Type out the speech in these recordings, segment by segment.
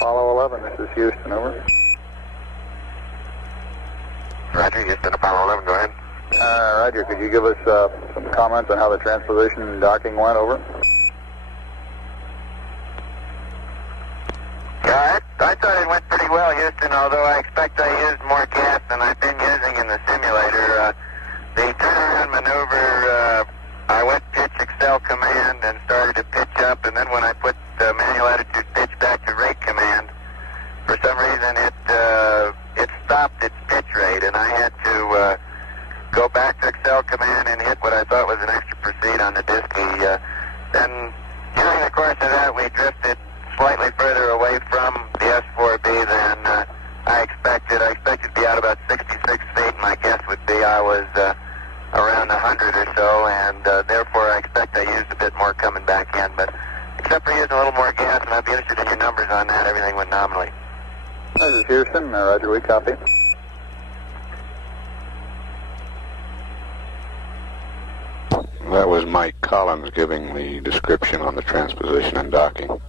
Apollo 11, this is Houston, over. Roger, Houston, Apollo 11, go ahead. Roger, could you give us some comments on how the transposition and docking went, over? Yeah, I thought it went pretty well, Houston, although I expect I used more gas than I've been using in the simulator. The turnaround maneuver, I went pitch excel command and started to pitch up, and then when I put the manual attitude pitch back to rate command, for some reason it stopped its pitch rate, and I had to go back to excel command and hit what I thought was an extra proceed on the disky. Then during the course of that, we drifted slightly further away from the S4B than I expected. I expected to be out about 66 feet. My guess would be I was around 100 or so, and therefore I expect I used a bit more coming back in. But except for using a little more gas, and I'd be interested in your numbers on that, everything went nominally. This is Houston, Roger, we copy. That was Mike Collins giving the description on the transposition and docking.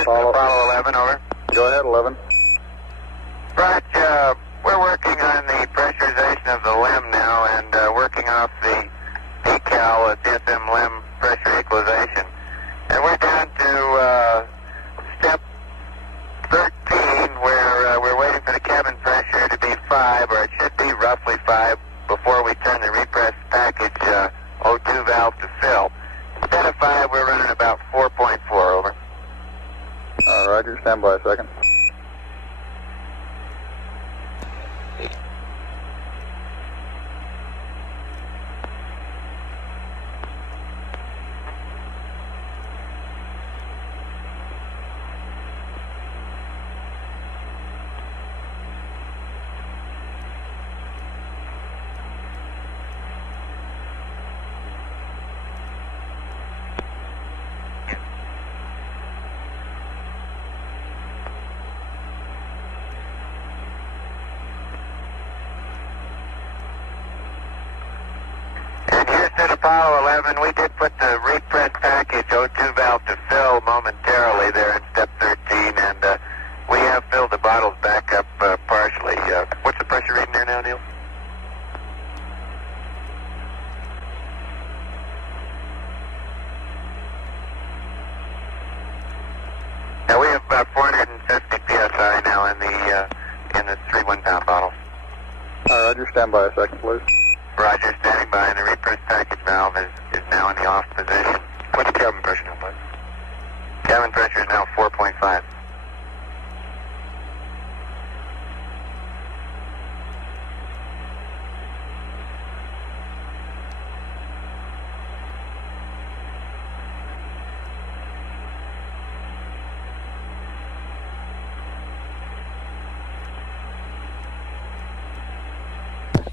Apollo 11, over. Go ahead, 11. Raj, we're working on the pressurization of the limb now and working off the decal DSM limb pressure equalization. And we're down to step 13 where we're waiting for the cabin pressure to be 5, or it should be roughly 5, before we turn the repress package O2 valve to fill. Instead of 5, we're running about 4.4, over. Roger, stand by a second. Apollo 11, we did put the repress package O2 valve to fill momentarily there in step 13, and we have filled the bottles back up partially. What's the pressure reading there now, Neil? Now we have about 450 psi now in the 3 1-pound bottles. Roger, stand by a second, please. Roger, standing by, and the repress package valve is now in the off position. What's the cabin pressure now, bud? Cabin pressure is now 4.5.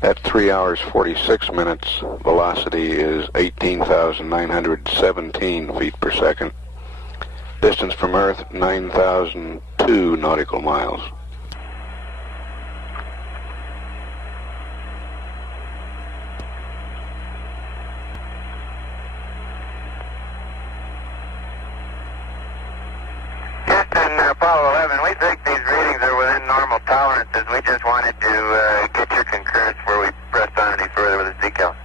At 3 hours 46 minutes, velocity is 18,917 feet per second. Distance from Earth, 9,002 nautical miles. Houston, Apollo 11, we think these readings are within normal tolerances. We just wanted to get your concurrence before we pressed on any further with the decal.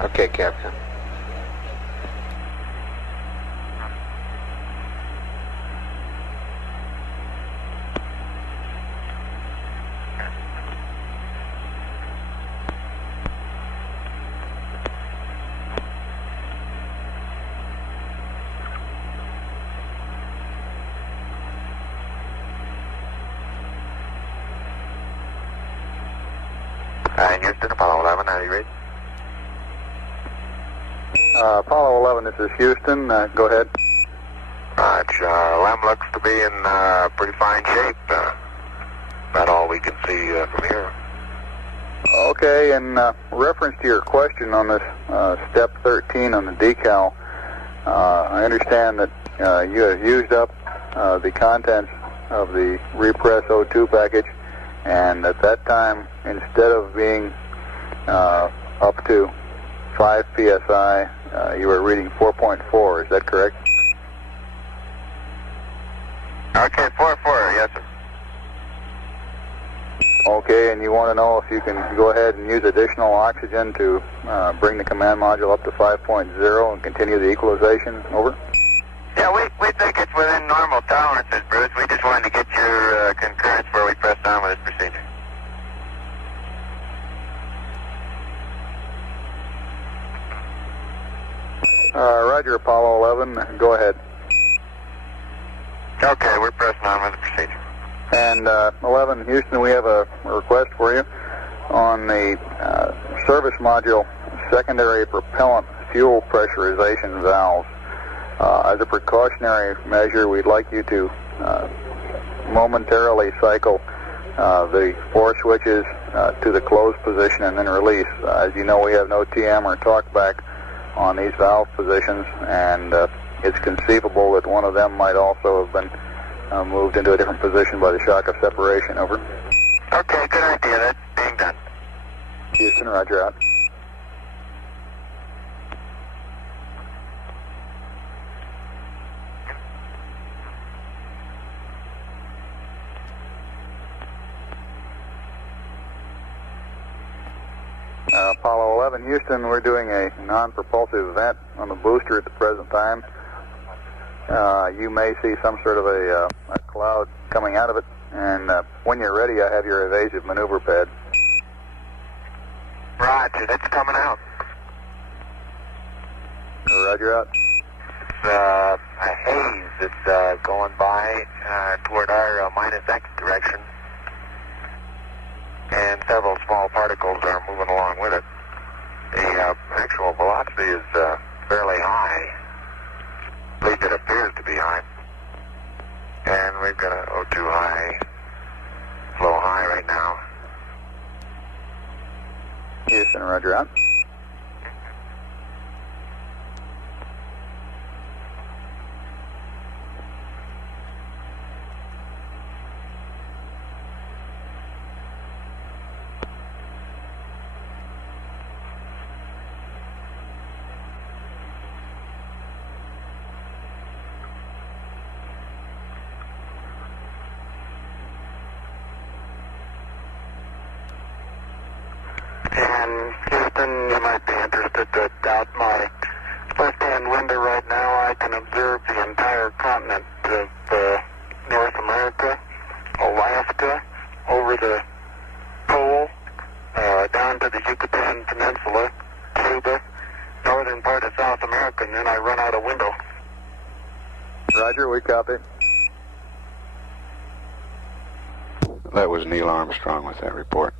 Okay, Captain. Houston, Apollo 11, how do you read? Apollo 11, this is Houston. Go ahead. Lem looks to be in pretty fine shape. About all we can see from here. Okay, in reference to your question on this step 13 on the decal, I understand that you have used up the contents of the repress O2 package, and at that time, instead of being up to 5 psi, you were reading 4.4. Is that correct? Okay, 4-4, yes, sir. Okay, and you want to know if you can go ahead and use additional oxygen to bring the command module up to 5.0 and continue the equalization. Over. Yeah, we think it's within normal tolerances, Bruce. We just wanted to get your concurrence before we press on with this procedure. Roger, Apollo 11. Go ahead. Okay, we're pressing on with the procedure. And 11, Houston, we have a request for you on the service module secondary propellant fuel pressurization valves. As a precautionary measure, we'd like you to momentarily cycle the 4 switches to the closed position and then release. As you know, we have no TM or talkback on these valve positions, and it's conceivable that one of them might also have been moved into a different position by the shock of separation. Over. Okay, good idea. That's being done. Houston, roger out. Apollo 11, Houston, we're doing a non-propulsive vent on the booster at the present time. You may see some sort of a cloud coming out of it, and when you're ready, I have your evasive maneuver pad. Roger, that's coming out. Roger out. It's a haze that's going by toward our minus X direction, and several small particles are moving along with it. The actual velocity is fairly high. At least it appears to be high. And we've got an O2 high, flow high right now. Houston, roger out. And Houston, you might be interested to doubt my left-hand window right now. I can observe the entire continent of North America, Alaska, over the pole, down to the Yucatan Peninsula, Cuba, northern part of South America, and then I run out a window. Roger, we copy. That was Neil Armstrong with that report.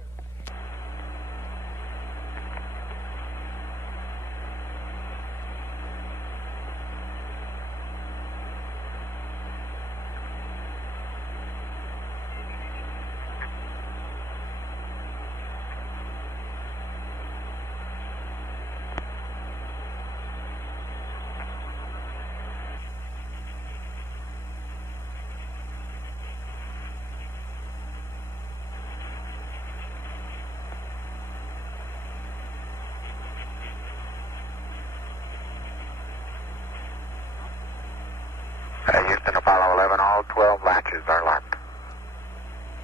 Houston, Apollo 11, all 12 latches are locked.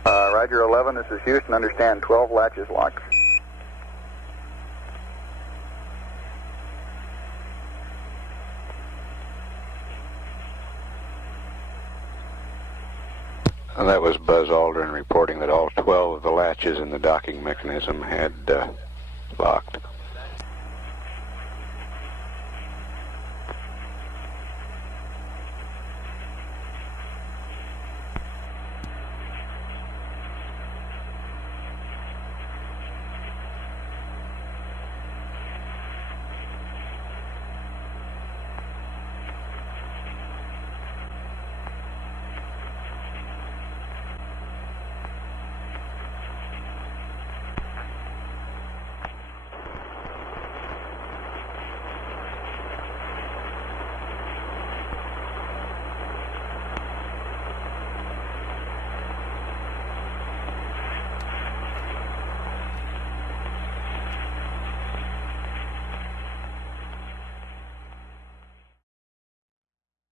Roger 11, this is Houston, understand 12 latches locked. That was Buzz Aldrin reporting that all 12 of the latches in the docking mechanism had locked.